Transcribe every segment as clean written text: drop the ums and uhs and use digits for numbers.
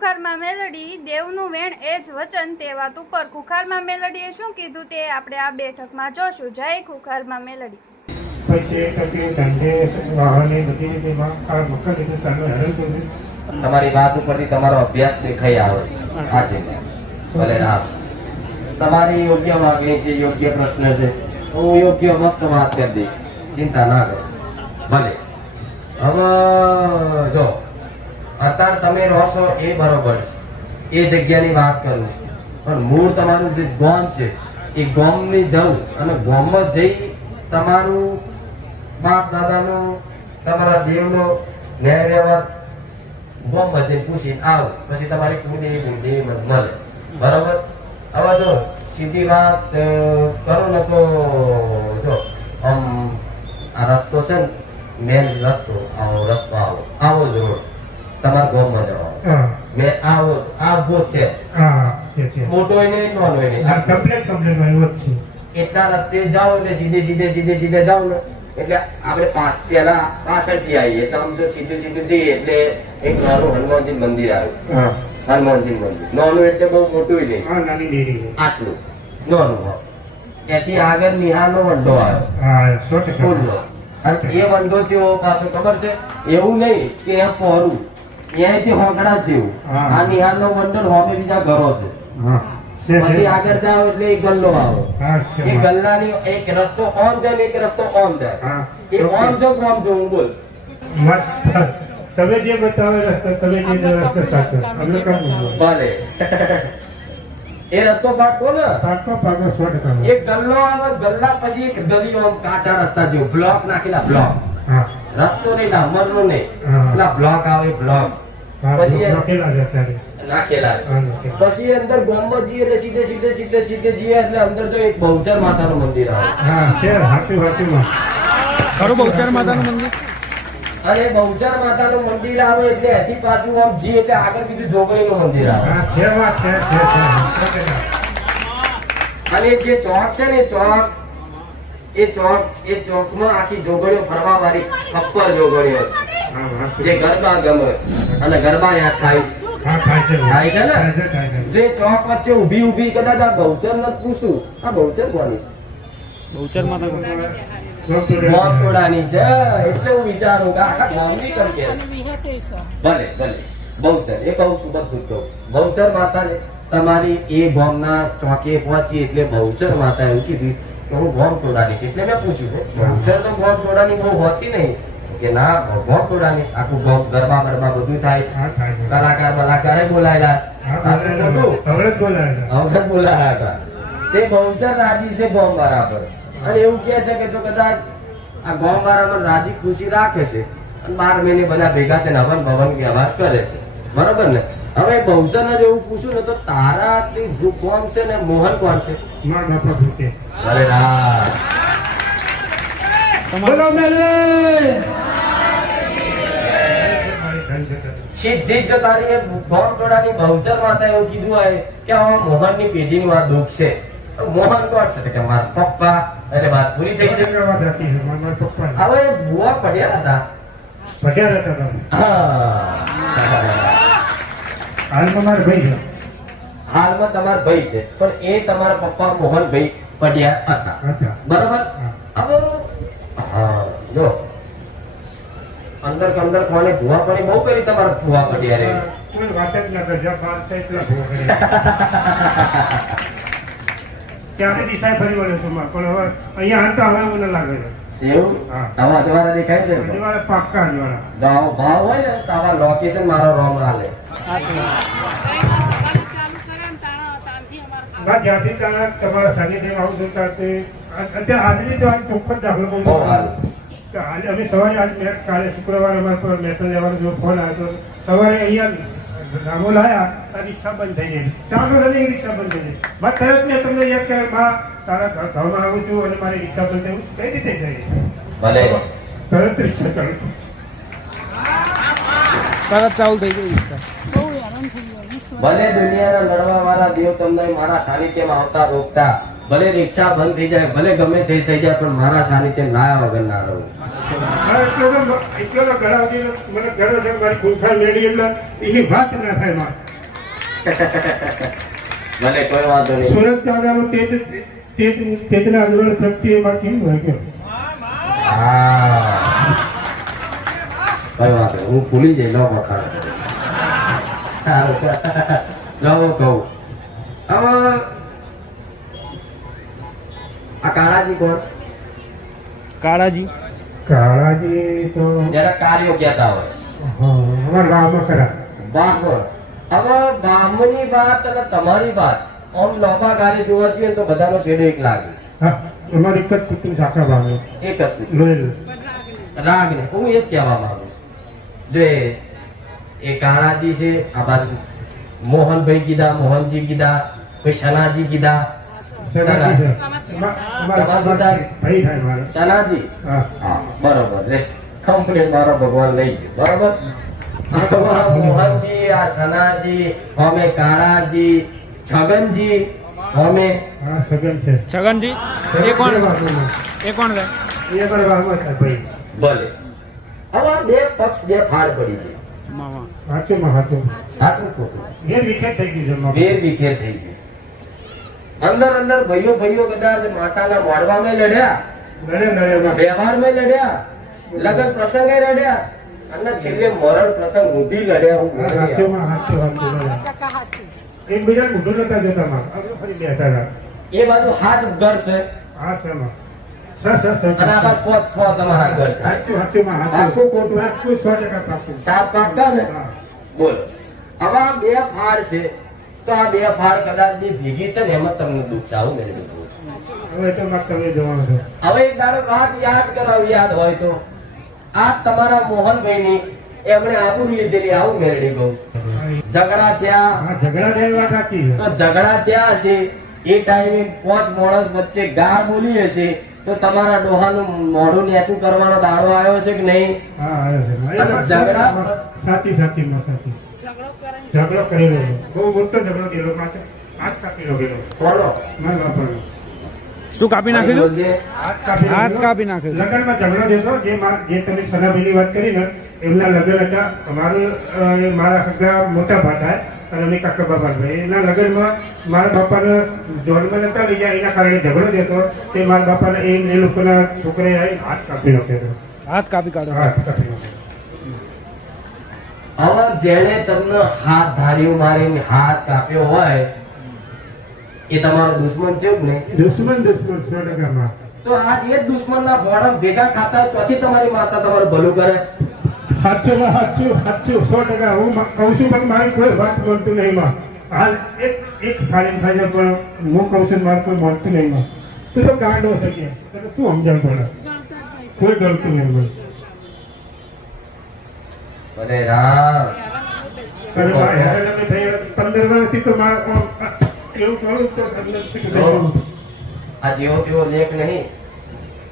ખુખારમાં મેલડી દેવનું વેણ એ જ વચન તે વાત ઉપર ખુખારમાં મેલડીએ શું કીધું તે આપણે આ બેઠકમાં જોશું. જય ખુખારમાં મેલડી. તમારી વાત ઉપરથી તમારો અભ્યાસ દેખાઈ આવે છે. ભલે રામ તમારી યોગ્ય માંગણી છે, યોગ્ય પ્રશ્ન છે, હું યોગ્ય મસ્ત વાત કરી દઈશ, ચિંતા ના કરો. ભલે હવે જો અત્યારે તમે રહો છો એ બરોબર છે, એ જગ્યાની વાત કરું છું, પણ મૂળ તમારું જે ગામ છે એ ગામની જવું અને ગામમાં જઈ તમારું બાપ દાદાનું તમારા દેવનો ન્યાય વ્યવહાર ગામમાં જઈ પૂછીને આવો, પછી તમારી કુળદેવી બુદ્ધિ મળે. બરોબર. હવે જો સીધી વાત કરો ને તો જો આમ આ રસ્તો છે ને, મેન રસ્તો આવો જ રોડ તમારા ગામમાં જવાનો. મેં આવો છે, મોટો નહીં નાનો નહીં, એટલા રસ્તે જાઓ એટલે સીધે જાઓ ને એટલે આપણે પાછળથી આવીએ તો આમ જો સીધું જઈએ એટલે એક નાનું હનુમાનજી મંદિર આવ્યું. હનુમાનજી મંદિર નાનું એટલે બહુ મોટું નહીં, આટલું નાનું. ત્યાંથી આગળ નિહાળનો વંડો આવ્યો. અને એ વંડો છે પાછો ખબર છે, એવું નહીં કે એ પહોરું ત્યાંથી હોંકડા છે એવું. આ નિહાળનો વંડો હોમે બીજા ઘરો છે. પછી આગળ જાઓ એટલે એક ગલ્લો આવે. એ ગલ્લાની એક રસ્તો ઓન જાય ને એક રસ્તો ઓન જાય. એ ઓન જો કોમ જો હું બોલ તમે જે બતાવે તમે જે રસ્તો સાચો ભલે એ રસ્તો પાકો ને એક ગલ્લો આવે, ગલ્લા પછી એક ગલીઓ કાચા રસ્તા જેવું બ્લોક નાખેલા, બ્લોક રસ્તો નહીં ડામર નો નહીં, પેલા બ્લોક આવે બ્લોક પછી નાખેલા છે. પછી અંદર ગામમાં જઈએ એટલે સીધે જઈએ એટલે અંદર જો એક બહુચર માતાનું મંદિર આવે. બહુચર માતાનું મંદિર અને બહુચર માતાનું મંદિર આવે એટલે એથી પાછું આમ જી એટલે આગળ બીજું જોગણીનું મંદિર આવે. અને જે ચોક છે ને એ ચોકમાં આખી જોગણીઓ ફરવા વાળી ખપ્પર જોગણીઓ જે ગરબા ગમે અને ગરબા યાદ થાય છે ને. જે ચોક વચ્ચે ઊભી કદાચ આ બહુચર નથી પૂછું, આ બહુચર કોની? બહુચર માતા મોટોડાની છે એટલે હું વિચારું કે આખા ગામની ચમકે. ભલે બહુચર એ કહું છું, બધું કહું. બહુચર માતા તમારી એ ગામના ચોકે પહોંચી એટલે બહુચર માતા એવું કીધું કે હું ગોમ તોડાની છે. એટલે મેં પૂછ્યું બહુચર તો ગોમ તોડાની બહુ હોતી નહીં કે ના, ગોમ તોડાની આખું ગોમ ગરબા બધું થાય. કલાકારે બોલાયેલા હતા તે બહુચર રાજી છે ગોમ બરાબર. અને એવું કે છે કે જો કદાચ આ ગોમ બરાબર રાજી ખુશી રાખે છે અને 12 મહિને બધા ભેગા થઈને હવન ભવન વ્યવહાર કરે છે. બરોબર ને. હવે બહુચર ને એવું પૂછ્યું ને તો તારા કોણ છે ને મોહન કોણ છે? અરે ના સીધી જ તારી ગોમ ટોળાની બહુચર માતા એવું કીધું હોય કે આ મોહન ની પેઢી નું આ દુઃખ છે. મોહન કોણ છે કે મારા પપ્પા એટલે વાત પૂરી થઈ ગઈ. હવે બુઆ પડ્યા હતા. હાલમાં તમારા ભાઈ છે પણ એ તમારા પપ્પા મોહનભાઈ પડ્યા હતા. બરોબર. હવે હા જો અંદર કોને ભૂવા પડી બહુ કરી તમારા ભૂવા પડ્યા રે. ત્યારે દિશા ફરી વળ્યો છું પણ હવે અહીંયા હતા હવે મને લાગે છે એવું. આવા જવાના દેખાય છે પાક્કા જવાના ભાવ હોય ને તો આવા લોકેશન મારો રોમ હાલે. જ્યાંથી ત્યાં તમારા સાનિધ્યમાં આવું જોતા અત્યારે આજની તો આજ ચોખ્ખો દાખલો બહુ આજે અમે સવારે કાલે શુક્રવારે અમારા પર મેટર લેવાનો જો ફોન આવ્યો તો સવારે અહીંયા રામો લાયા રિક્ષા બંધ થઈ ગઈ. ચાલો રનિંગ રિક્ષા બંધ થઈ ગઈ. બાદ તરત મેં તમને યાદ કરે બા તારા ઘરમાં આવું છું અને મારી રિક્ષા બંધ થયું કઈ રીતે થઈ? ભલે તરત રિક્ષા ચાલુ તરત ચાલુ થઈ ગઈ રિક્ષા. ભલે દુનિયાના લડવા વાળા દેવ તમને મારા સાનિધ્યમાં આવતા રોકતા, ભલે રિક્ષા બંધ થઈ જાય, ભલે ગમે તે થઈ જાય, પણ મારા સાનિધ્ય લાયા વગર ના રહું. એટલો ગળા મને ઘરે મારી ગુંફા લેડી એટલે એની વાત ના થાય. ભલે કોઈ વાંધો નહીં. સુરત ચાવડાનું તેજના આંદોલન પ્રત્યે એમાં કેવું હોય કે હા કઈ વાત નહીં. હું ભૂલી જઈ લો વખાણ લો કહું હવે આ કાળાજી કોણ? કાળાજી કાળાજી તો જેના કાર્યો કહેતા હોય અમારા ગામમાં ખરા બાહ્મણ. હવે બાહ્મણની વાત અને તમારી વાત આમ લોભા કાર્ય જોવા જઈએ તો બધાનો છેડો એક લાગે. હા અમારી એક જ કુટુંબ શાખા ભાવે એક જ લોયલ લાગને હું એ જ કહેવા માંગુ છું. જો એ કાળાજી છે, આ બાજુ મોહનભાઈ કીધા, મોહનજી કીધા, કોઈ સનાજી કીધા. સનાજી છે. તમારું તાર- ભાઈ થાય મારે સનાજી હા હા બરોબર રે કમ્પ્લેટ મારો ભગવાન લઈ ગયો બરોબર. આ મોહનજી, આ સનાજી, અમે કાળાજી, છગનજી, અમે હા સગન છે છગનજી એ કોણ એ કોણ રે અમારા ગામમાં થાય ભાઈ ભલે. હવે આ બે પક્ષ બે ફાળ પડી છે. મામા હાચુમાં હાચું સાચું ખોટું? એ વિખેર થઈ ગયું છે વેર વિખેર થઈ ગયું. અંદર અંદર ભાઈઓ ભાઈઓ કદાચ માતાના મોડવામાં લડ્યા, નડે વ્યવહારમાં લડ્યા, લગ્ન પ્રસંગે લડ્યા અને છેલ્લે મરણ પ્રસંગ સુધી લડ્યા. હું બોલી આવ્યો. હાચુમાં હાચું એકબીજા મોઢું નતા જોતા માં આપણે ફરી બેઠા હતા એ બાજુ હાથ ઘર છે હા શેમાં અને આ બાજુ પોત સ્વ તમારા ઘર થાય. હાચુમાં આખું ખોટું આખું 100% પાકું સાત પાક્કા ને હા. બોલો. હવે આ બે ફાળ છે તો આ બે ફાળ કદાચ બી ભેગી છે ને એમાં તમને દુઃખ છે. આવું મેં કીધું. હવે તો મારે તમે જવાનું છે હવે એક દાડો વાત યાદ કરાવી, યાદ હોય તો આ તમારા મોહનભાઈની એમણે આબરૂ લીધેલી, આવું મેળવી કહું છું. ઝઘડા થયા હા ઝઘડા થયા વાત સાચી છે તો ઝઘડા થયા હશે એ ટાઈમે 5 માણસ વચ્ચે ગા બોલી હશે તો તમારા ડોહાનું મોઢું નેચું કરવાનો દાડો આવ્યો છે કે નહીં? હા આવ્યો છે એ અને વાત ઝઘડા- સાચી સાચી માં સાચી ઝઘડો કરેલો છે. બહુ મોટો ઝઘડો કરેલો પાછો હાથ કાપીલો ગયેલો બોલો. મારા બાપાનો શું કાપી નાખ્યું હતું? બોલજે. હાથ કાપી નાખ્યો હતો. લગ્નમાં ઝઘડો થયો જે જે તમે સનાભાઈની વાત કરી ને એમના લગ્ન હતા અમારું મારા સગા મોટા ભા થાય અને અમે કાકા બાપા ભાઈ એના લગ્નમાં મારા બાપાને જોડમાં નતા લઈ ગયા એના કારણે ઝઘડો થયો તે મારા બાપાને એ લોકોના છોકરાએ આવીને હાથ કાપી નાખ્યો હાથ કાપી કાઢો. હાથ કાપી નાખ્યો હવે જેણે તમને હાથ ધાર્યું મારીને હાથ કાપ્યો હોય એ તમારો દુશ્મન થયો કે નહીં? દુશ્મન 100%માં તો આ એ જ દુશ્મનના ભોળા ભેગા ખાતા હોય ચોથી તમારી માતા તમારું ભલું કરે. સાચું સાચું 100% હું કહું છું પણ મારી કોઈ વાત બોલતું નહીં માં હાલ એક ફાળી ખાઈ પણ હું કહું છું મારે કોઈ બોલતું નહીં માં તું તો ગાંડો છે કે તને શું સમજણ પડે કોઈ ગમતું નહીં મને ભલે રામ. અને મારે હેરાન અમે થઈ 15 વર્ષથી તો મારે એવું કહું તો અંદર શીખ ગયું. આ જેવો તેવો લેખ નહીં.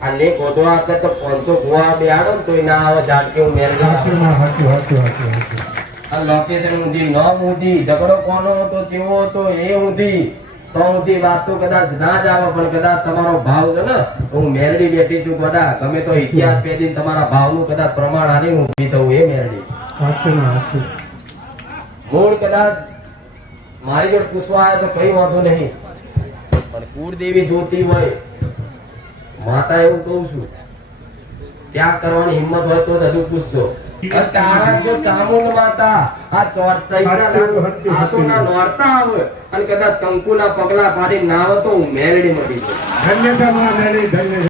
આ લેખ વધવા આપે તો 500 ગોવા બેહાડો ને તોય ના આવે ઝાટકે હું મેળ ના આવે. સાચું માં સાચું આ લોકેશન ઊંધી, નોમ ઊંધી, ઝઘડો કોનો હતો, ચેવો હતો એ ઊંધી, તો ઊંધી વાત તો કદાચ ના જ આવે પણ કદાચ તમારો ભાવ છે ને હું મેરડી બેઠી છું ગોડા ગમે તો ઇતિહાસ પેદી તમારા ભાવનું કદાચ પ્રમાણ આવીને ઊભી થવું એ મેરડી. સાચું મૂળ કદાચ મારી જોડે પૂછવા આવે તો કઈ વાંધો નહીં પણ કુળદેવી જોતી હોય માતા એવું કહું છું ત્યાગ કરવાની હિંમત હોય તો જ હજુ પૂછજો. અને તારા જો ચામુંડ માતા આ આસુના નોરતા આવે અને કદાચ કંકુના પગલા પાડી ના આવે તો હું મેરડી મટી જાઉં. ધન્યતા માં ધન્ય